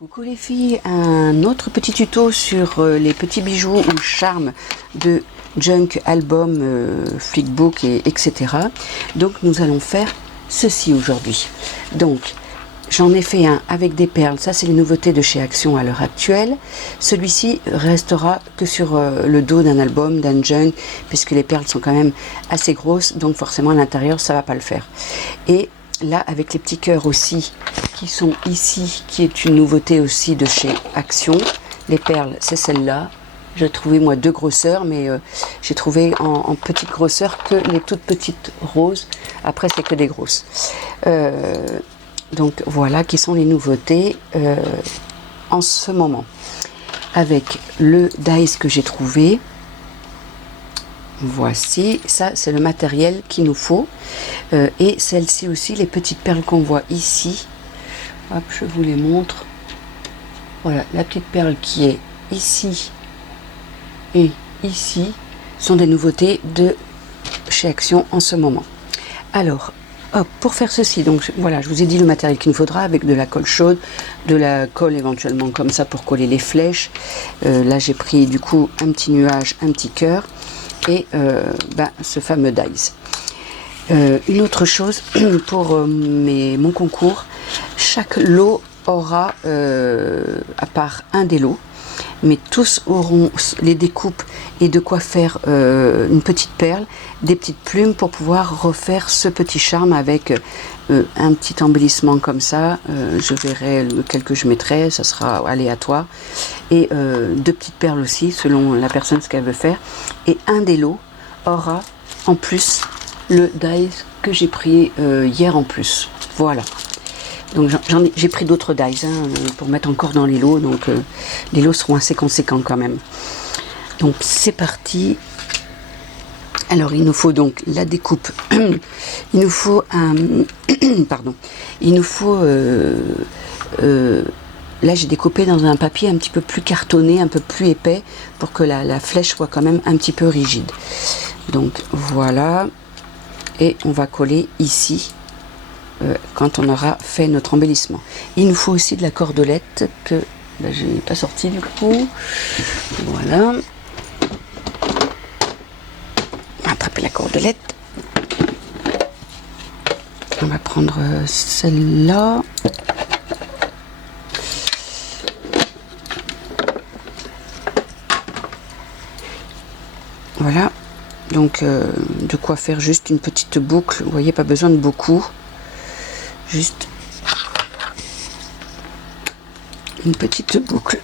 Coucou les filles, un autre petit tuto sur les petits bijoux ou charmes de junk, album, flickbook etc. Donc nous allons faire ceci aujourd'hui. Donc j'en ai fait un avec des perles, ça c'est les nouveautés de chez Action à l'heure actuelle. Celui-ci restera que sur le dos d'un album, d'un junk, puisque les perles sont quand même assez grosses, donc forcément à l'intérieur ça va pas le faire. Et là avec les petits cœurs aussi qui sont ici, qui est une nouveauté aussi de chez Action. Les perles c'est celle-là, j'ai trouvé moi deux grosseurs, mais j'ai trouvé en petite grosseur que les toutes petites roses, après c'est que des grosses. Donc voilà qui sont les nouveautés en ce moment, avec le dies que j'ai trouvé. Voici, ça c'est le matériel qu'il nous faut, et celle-ci aussi, les petites perles qu'on voit ici. Hop, je vous les montre. Voilà, la petite perle qui est ici et ici sont des nouveautés de chez Action en ce moment. Alors, hop, pour faire ceci, donc voilà, je vous ai dit le matériel qu'il nous faudra, avec de la colle chaude, de la colle éventuellement comme ça pour coller les flèches. Là j'ai pris du coup un petit nuage, un petit cœur, et ce fameux dies. Une autre chose pour mon concours, chaque lot aura à part un des lots, mais tous auront les découpes et de quoi faire une petite perle, des petites plumes pour pouvoir refaire ce petit charme avec un petit embellissement comme ça. Je verrai lequel que je mettrai, ça sera aléatoire, et deux petites perles aussi selon la personne ce qu'elle veut faire. Et un des lots aura en plus le dies que j'ai pris hier en plus. Voilà, donc j'ai pris d'autres dies pour mettre encore dans les lots, donc les lots seront assez conséquents quand même. Donc c'est parti. Alors il nous faut donc la découpe. Il nous faut un pardon, il nous faut là j'ai découpé dans un papier un petit peu plus cartonné, un peu plus épais, pour que la flèche soit quand même un petit peu rigide. Donc voilà, et on va coller ici quand on aura fait notre embellissement. Il nous faut aussi de la cordelette que je n'ai pas sorti du coup. Voilà, on va attraper la cordelette. On va prendre celle-là. Voilà, donc de quoi faire juste une petite boucle. Vous voyez, pas besoin de beaucoup, juste une petite boucle.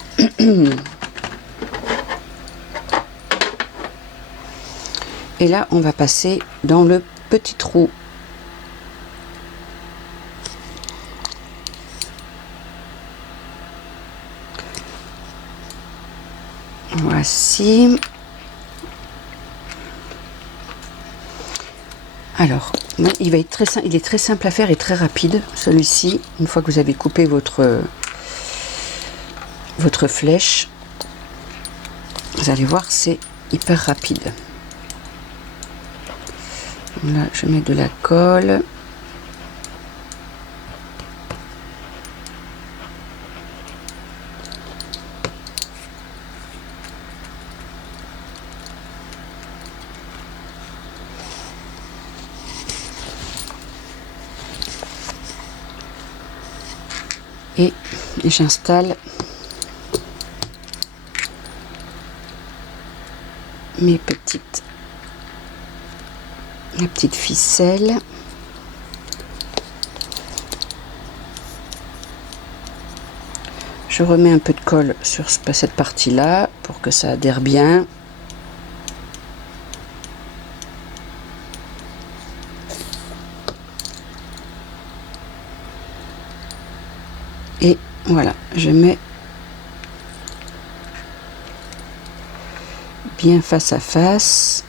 Et là on va passer dans le petit trou. Voici. Alors, il est très simple à faire et très rapide, celui-ci. Une fois que vous avez coupé votre flèche, vous allez voir, c'est hyper rapide. Là, je mets de la colle. Et j'installe la petite ficelle. Je remets un peu de colle sur cette partie là pour que ça adhère bien. Et voilà, je mets bien face à face.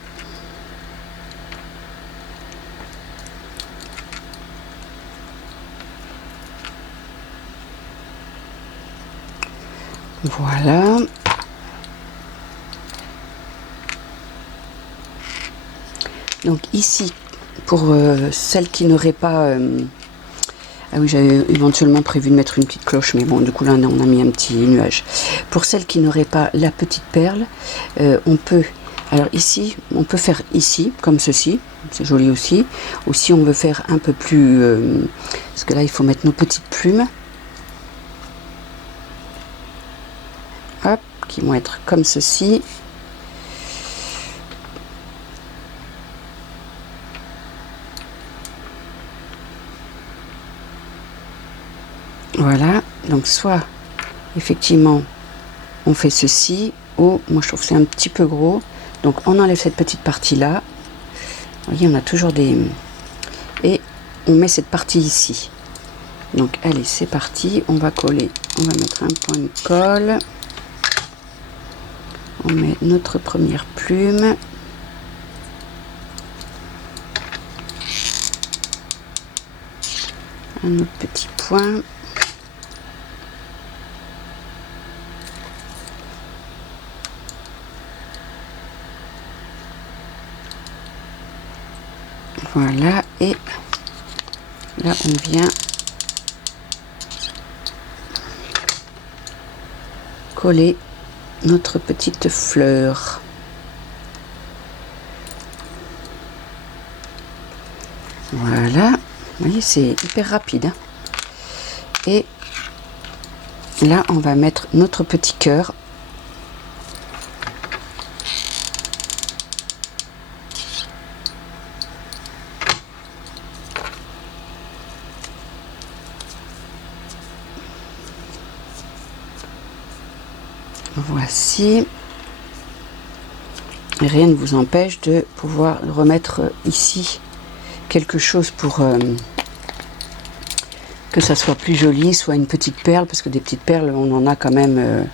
Voilà. Donc ici, pour celles qui n'auraient pas Ah oui, j'avais éventuellement prévu de mettre une petite cloche, mais bon, du coup là on a mis un petit nuage. Pour celles qui n'auraient pas la petite perle, on peut, alors ici, on peut faire ici, comme ceci, c'est joli aussi. Ou si on veut faire un peu plus, parce que là il faut mettre nos petites plumes. Hop, qui vont être comme ceci. Voilà, donc soit effectivement on fait ceci, ou moi je trouve que c'est un petit peu gros, donc on enlève cette petite partie là. Vous voyez, on a toujours des, et on met cette partie ici. Donc allez, c'est parti, on va coller, on va mettre un point de colle, on met notre première plume, un autre petit point. Voilà, et là on vient coller notre petite fleur. Voilà, vous voyez, c'est hyper rapide, hein. Et là on va mettre notre petit cœur. Voici. Rien ne vous empêche de pouvoir remettre ici quelque chose pour que ça soit plus joli, soit une petite perle, parce que des petites perles on en a quand même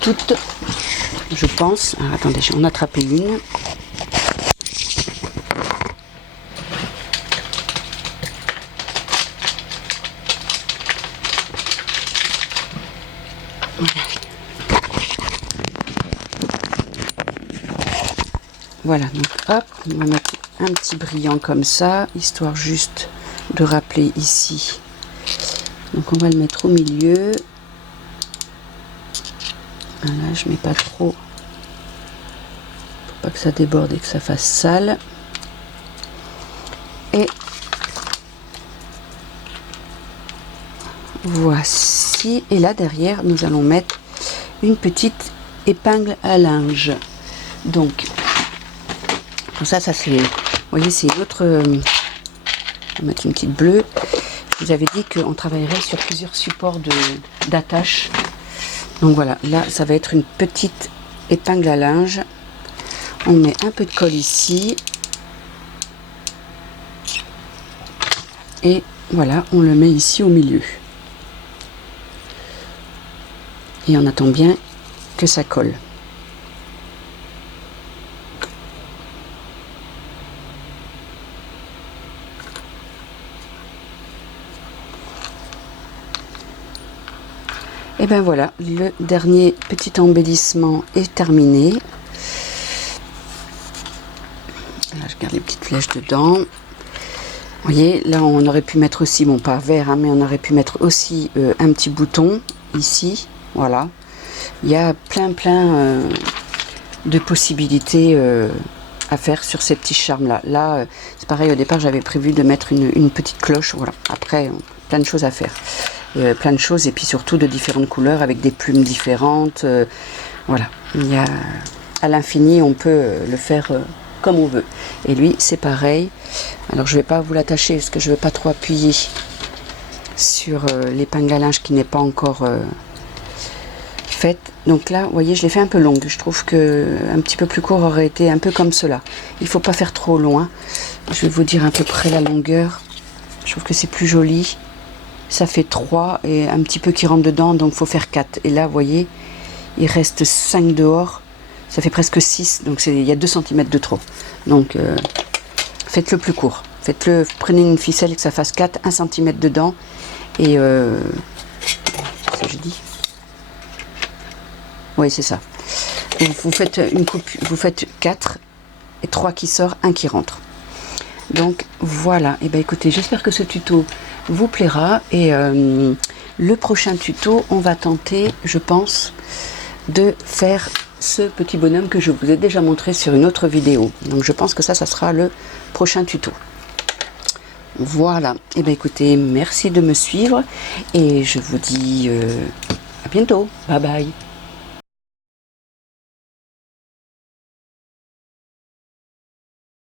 toutes, je pense. Alors, attendez, j'en ai attrapé une. Voilà, donc hop, on va mettre un petit brillant comme ça, histoire juste de rappeler ici. Donc on va le mettre au milieu. Voilà, je mets pas trop, pour pas que ça déborde et que ça fasse sale. Et voici, et là derrière nous allons mettre une petite épingle à linge. Donc ça c'est, vous voyez, c'est une autre, on va mettre une petite bleue. Je vous avais dit qu'on travaillerait sur plusieurs supports d'attache. Donc voilà, là ça va être une petite épingle à linge. On met un peu de colle ici. Et voilà, on le met ici au milieu. Et on attend bien que ça colle. Et ben voilà, le dernier petit embellissement est terminé. Là, je garde les petites flèches dedans. Vous voyez, là on aurait pu mettre aussi, bon pas vert, hein, mais on aurait pu mettre aussi un petit bouton ici. Voilà, il y a plein de possibilités à faire sur ces petits charmes là. Là c'est pareil, au départ j'avais prévu de mettre une petite cloche. Voilà, après plein de choses à faire. Plein de choses, et puis surtout de différentes couleurs avec des plumes différentes. Voilà, il y a à l'infini, on peut le faire comme on veut. Et lui c'est pareil. Alors je vais pas vous l'attacher parce que je veux pas trop appuyer sur l'épingle à linge qui n'est pas encore faite. Donc là vous voyez, je l'ai fait un peu longue. Je trouve que un petit peu plus court aurait été un peu comme cela. Il faut pas faire trop loin. Je vais vous dire à peu près la longueur. Je trouve que c'est plus joli. Ça fait 3 et un petit peu qui rentre dedans, donc il faut faire 4. Et là, vous voyez, il reste 5 dehors. Ça fait presque 6, donc il y a 2 cm de trop. Donc, faites-le plus court. Faites-le, prenez une ficelle et que ça fasse 4, 1 cm dedans. Et, ça je dis. Oui, c'est ça. Vous faites une coupe, vous faites 4 et 3 qui sort, 1 qui rentre. Donc voilà, et ben écoutez, j'espère que ce tuto vous plaira, et le prochain tuto, on va tenter, je pense, de faire ce petit bonhomme que je vous ai déjà montré sur une autre vidéo. Donc je pense que ça sera le prochain tuto. Voilà, et bien écoutez, merci de me suivre, et je vous dis à bientôt. Bye bye.